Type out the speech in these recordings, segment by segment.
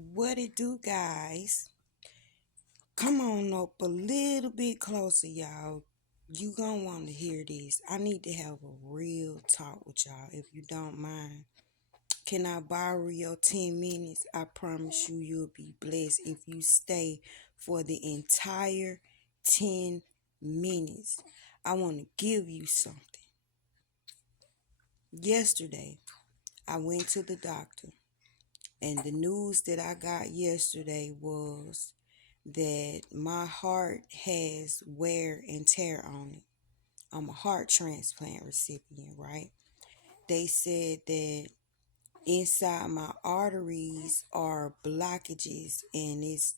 What it do, guys? Come on up a little bit closer, y'all. You gonna want to hear this. I need to have a real talk with y'all, if you don't mind. Can I borrow your 10 minutes? I promise you, you'll be blessed if you stay for the entire 10 minutes. I want to give you something. Yesterday, I went to the doctor, and the news that I got yesterday was that my heart has wear and tear on it. I'm a heart transplant recipient, right? They said that inside my arteries are blockages, and it's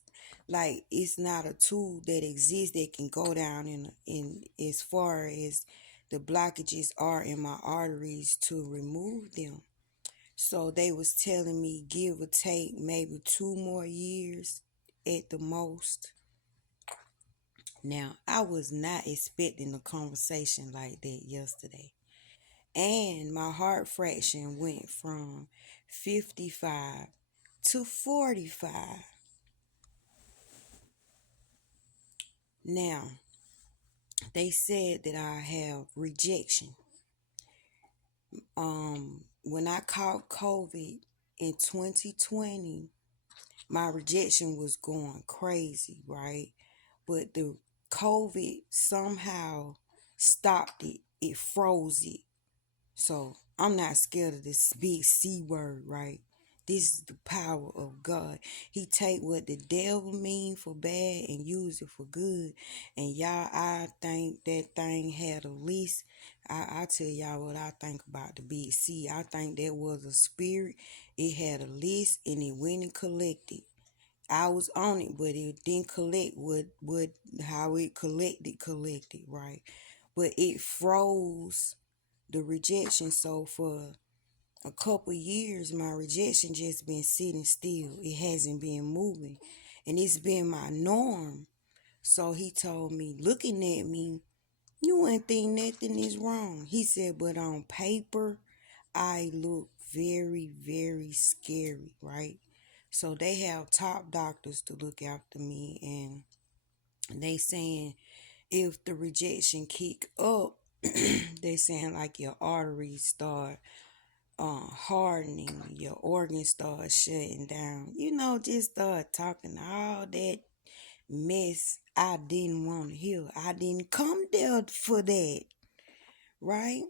not a tool that exists that can go down in as far as the blockages are in my arteries to remove them. So they was telling me give or take maybe 2 more years at the most. Now, I was not expecting a conversation like that yesterday. And my heart fraction went from 55 to 45. Now, they said that I have rejection. When I caught COVID in 2020, my rejection was going crazy, right? But the COVID somehow stopped it. It froze it. So I'm not scared of this big C word, right? This is the power of God. He take what the devil mean for bad and use it for good. And y'all, I think that thing had a list. I tell y'all what I think about the big C. I think that was a spirit. It had a list and it went and collected. I was on it, but it didn't collect what how it collected, right? But it froze the rejection. So for a couple years, my rejection just been sitting still. It hasn't been moving, and it's been my norm. So he told me, looking at me, you wouldn't think nothing is wrong. He said, but on paper, I look very, very scary, right? So they have top doctors to look after me, and they saying if the rejection kick up, they saying like your arteries start hardening, your organs start shutting down. Just start talking all that mess I didn't want to hear. I didn't come there for that, right?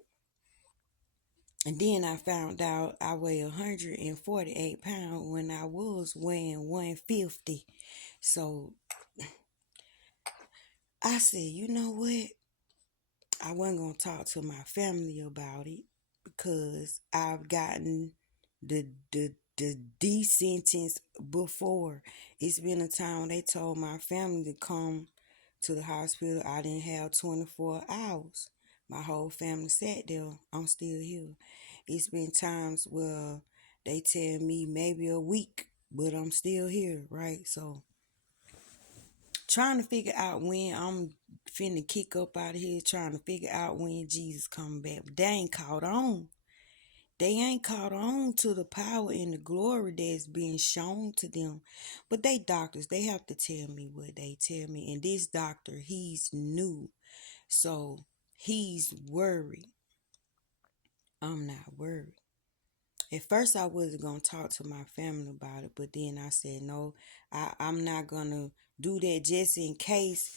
And then I found out I weigh 148 pounds when I was weighing 150. So I said, you know what? I wasn't going to talk to my family about it because I've gotten the D sentence before. It's been a time when they told my family to come to the hospital. I didn't have 24 hours. My whole family sat there. I'm still here. It's been times where they tell me maybe a week, but I'm still here, right? So trying to figure out when I'm finna kick up out of here, trying to figure out when Jesus coming back. But they ain't caught on. They ain't caught on to the power and the glory that's being shown to them. But they doctors, they have to tell me what they tell me. And this doctor, he's new. So he's worried. I'm not worried. At first, I wasn't going to talk to my family about it, but then I said, no, I'm not going to do that just in case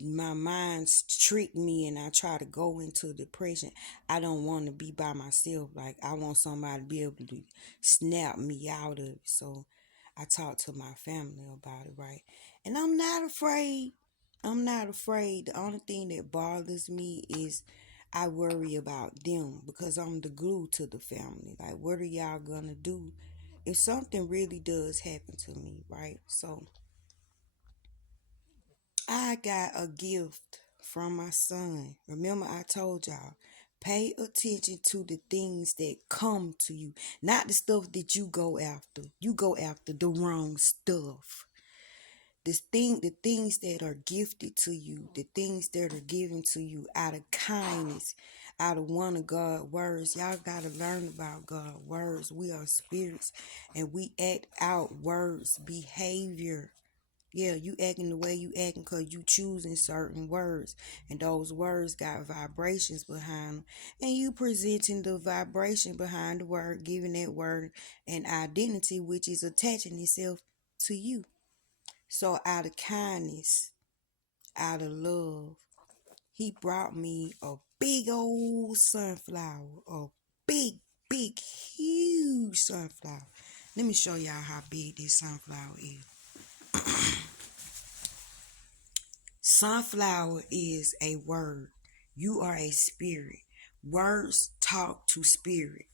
my mind trick me and I try to go into depression. I don't want to be by myself. Like, I want somebody to be able to snap me out of it. So I talked to my family about it, right? And I'm not afraid. I'm not afraid. The only thing that bothers me is I worry about them because I'm the glue to the family. Like, what are y'all gonna do if something really does happen to me, right? So I got a gift from my son. Remember, I told y'all, pay attention to the things that come to you, not the stuff that you go after. You go after the wrong stuff. The things that are gifted to you, the things that are given to you out of kindness, out of one of God's words. Y'all gotta learn about God's words. We are spirits and we act out words, behavior. Yeah, you acting the way you acting because you choosing certain words. And those words got vibrations behind them. And you presenting the vibration behind the word, giving that word an identity, which is attaching itself to you. So out of kindness, out of love, he brought me a big old sunflower. A big, big, huge sunflower. Let me show y'all how big this sunflower is. Sunflower is a word. You are a spirit. Words talk to spirit.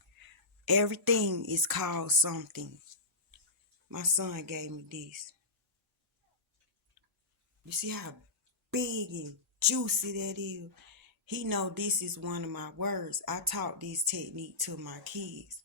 Everything is called something. My son gave me this. You see how big and juicy that is? He know this is one of my words. I taught this technique to my kids.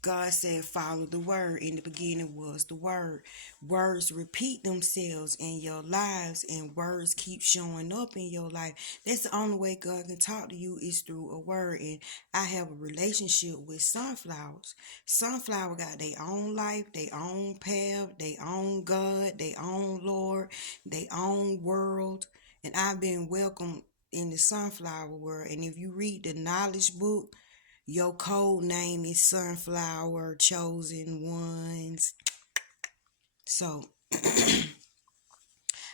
God said, follow the word. In the beginning was the word. Words repeat themselves in your lives, and words keep showing up in your life. That's the only way God can talk to you is through a word. And I have a relationship with sunflowers. Sunflower got their own life, their own path, their own God, their own Lord, their own world. And I've been welcomed in the sunflower world. And if you read the knowledge book, your code name is Sunflower Chosen Ones. So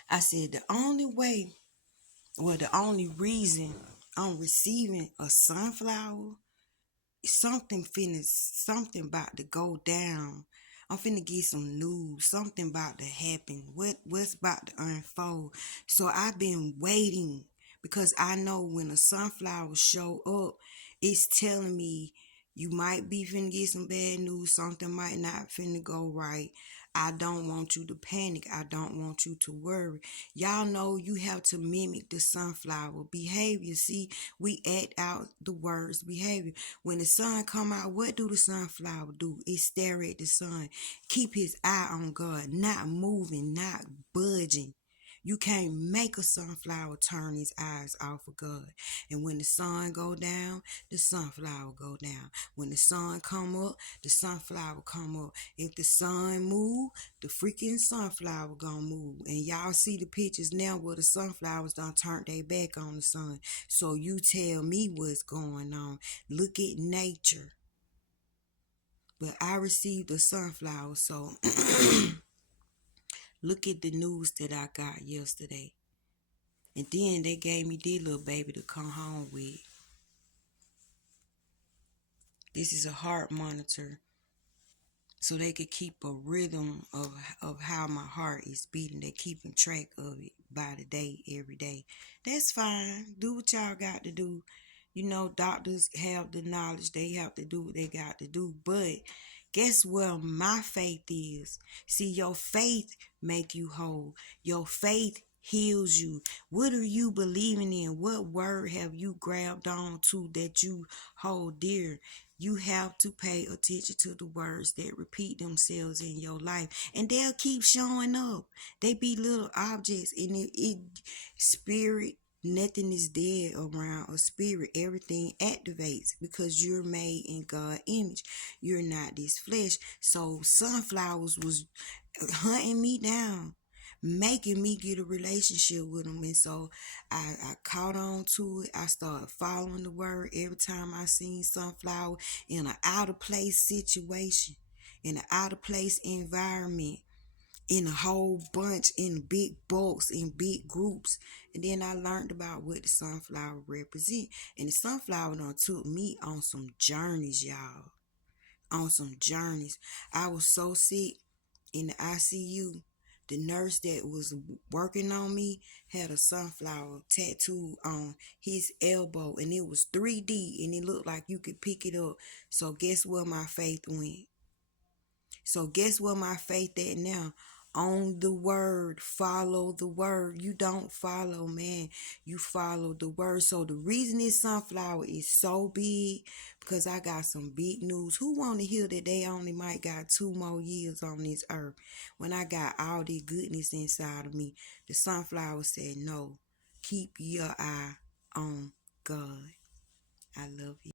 I said the only way, the only reason I'm receiving a sunflower, something about to go down. I'm finna get some news. Something about to happen. What's about to unfold? So I've been waiting because I know when a sunflower show up, it's telling me you might be finna get some bad news. Something might not finna go right. I don't want you to panic. I don't want you to worry. Y'all know you have to mimic the sunflower behavior. See, we act out the words behavior. When the sun come out, what do the sunflower do? It stare at the sun. Keep his eye on God, not moving, not budging. You can't make a sunflower turn his eyes off of God. And when the sun go down, the sunflower go down. When the sun come up, the sunflower come up. If the sun move, the freaking sunflower gonna move. And y'all see the pictures now where the sunflowers done turned their back on the sun. So you tell me what's going on. Look at nature. But I received a sunflower, so look at the news that I got yesterday. And then they gave me this little baby to come home with. This is a heart monitor. So they could keep a rhythm of how my heart is beating. They keeping track of it by the day, every day. That's fine. Do what y'all got to do. You know, doctors have the knowledge. They have to do what they got to do. But guess where my faith is? See, your faith make you whole. Your faith heals you. What are you believing in? What word have you grabbed on to that you hold dear? You have to pay attention to the words that repeat themselves in your life, and they'll keep showing up. They be little objects, and it spirit. Nothing is dead around a spirit. Everything activates because you're made in God's image. You're not this flesh. So sunflowers was hunting me down, making me get a relationship with them. And so I caught on to it. I started following the word every time I seen sunflower in an out of place situation, in an out of place environment, in a whole bunch, in big bulks, in big groups. And then I learned about what the sunflower represent. And the sunflower done took me on some journeys, y'all. On some journeys. I was so sick in the ICU. The nurse that was working on me had a sunflower tattooed on his elbow, and it was 3D, and it looked like you could pick it up. So guess where my faith went? So guess where my faith at now? On the word. Follow the word. You don't follow man. You follow the word. So the reason this sunflower is so big, because I got some big news. Who want to hear that they only might got 2 more years on this earth? When I got all the goodness inside of me, the sunflower said, no, keep your eye on God. I love you.